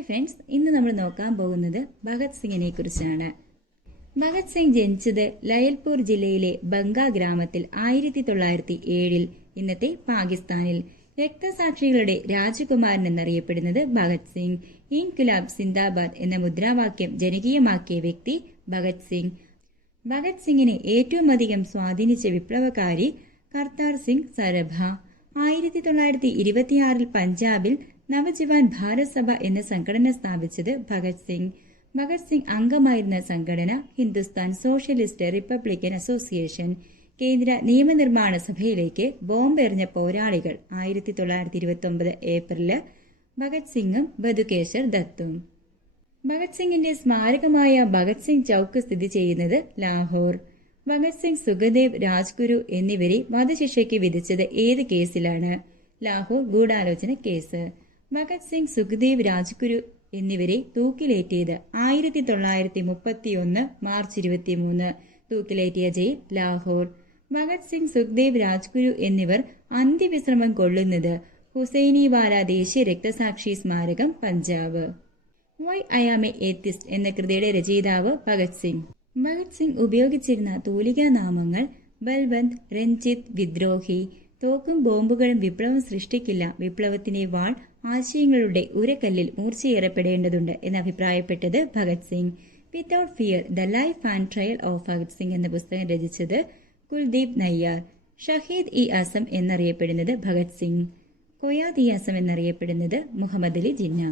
Hi friends ഇന്ന് നമ്മൾ നോക്കാൻ പോകുന്നത് ഭഗത് സിംഗിനെ കുറിച്ചാണ്. ഭഗത് സിംഗ് ജനിച്ചത് ലയൽപൂർ ജില്ലയിലെ ബംഗാ ഗ്രാമത്തിൽ ആയിരത്തി തൊള്ളായിരത്തി ഏഴിൽ ഇന്നത്തെ പാകിസ്ഥാനിൽ. രക്തസാക്ഷികളുടെ രാജകുമാരൻ എന്നറിയപ്പെടുന്നത് ഭഗത് സിംഗ്. ഇൻകുലാബ് സിന്ദാബാദ് എന്ന മുദ്രാവാക്യം ജനകീയമാക്കിയ വ്യക്തി ഭഗത് സിംഗ്. ഭഗത് സിംഗിനെ ഏറ്റവും അധികം സ്വാധീനിച്ച വിപ്ലവകാരി കർത്താർ സിംഗ് സരഭ. ആയിരത്തി തൊള്ളായിരത്തി ഇരുപത്തിയാറിൽ പഞ്ചാബിൽ നവജവാൻ ഭാരത് സഭ എന്ന സംഘടന സ്ഥാപിച്ചത് ഭഗത് സിംഗ്. ഭഗത് സിംഗ് അംഗമായിരുന്ന സംഘടന ഹിന്ദുസ്ഥാൻ സോഷ്യലിസ്റ്റ് റിപ്പബ്ലിക്കൻ അസോസിയേഷൻ. കേന്ദ്ര നിയമനിർമ്മാണ സഭയിലേക്ക് ബോംബെറിഞ്ഞ പോരാളികൾ ആയിരത്തി തൊള്ളായിരത്തി ഇരുപത്തി ഒമ്പത് ഏപ്രിൽ ഭഗത് സിംഗും ബധുകേശർ ദത്തും. ഭഗത് സിംഗിന്റെ സ്മാരകമായ ഭഗത് സിംഗ് ചൌക്ക് സ്ഥിതി ചെയ്യുന്നത് ലാഹോർ. ഭഗത് സിംഗ് സുഖദേവ് രാജ്ഗുരു എന്നിവരെ വധശിക്ഷയ്ക്ക് വിധിച്ചത് ഏത് കേസിലാണ്? ലാഹോർ ഗൂഢാലോചന കേസ്. ഭഗത് സിംഗ് സുഖ്ദേവ് രാജ്ഗുരു എന്നിവരെ തൂക്കിലേറ്റിയത് ആയിരത്തി തൊള്ളായിരത്തി മുപ്പത്തിയൊന്ന് മാർച്ച് ഇരുപത്തിമൂന്ന്. തൂക്കിലേറ്റിയ ജയിൽ ലാഹോർ. ഭഗത് സിംഗ് സുഖ്ദേവ് രാജ്ഗുരു എന്നിവർ അന്ത്യവിശ്രമം കൊള്ളുന്നത് ഹുസൈനിവാല ദേശീയ രക്തസാക്ഷി സ്മാരകം Punjab. Why I am a atheist എന്ന കൃതിയുടെ രചയിതാവ് ഭഗത് സിംഗ്. ഭഗത് സിംഗ് ഉപയോഗിച്ചിരുന്ന തൂലികാ നാമങ്ങൾ ബൽബന്ത് രഞ്ജിത്ത് വിദ്രോഹി. തോക്കും ബോംബുകളും വിപ്ലവം സൃഷ്ടിക്കില്ല. വിപ്ലവത്തിന്റെ വാൾ ആശയങ്ങളുടെ ഉരക്കല്ലിൽ മൂർച്ചയേറപ്പെടേണ്ടതുണ്ട് എന്ന് അഭിപ്രായപ്പെട്ടത് Bhagat Singh. Without fear the life and trial of Bhagat Singh എന്ന പുസ്തകം രചിച്ചത് കുൽദീപ് നയ്യാർ. ഷഹീദ് ഇ അസം എന്നറിയപ്പെടുന്നത് ഭഗത് സിംഗ്. കൊയാദ് ഇ അസം എന്നറിയപ്പെടുന്നത് മുഹമ്മദ് അലി ജിന്ന.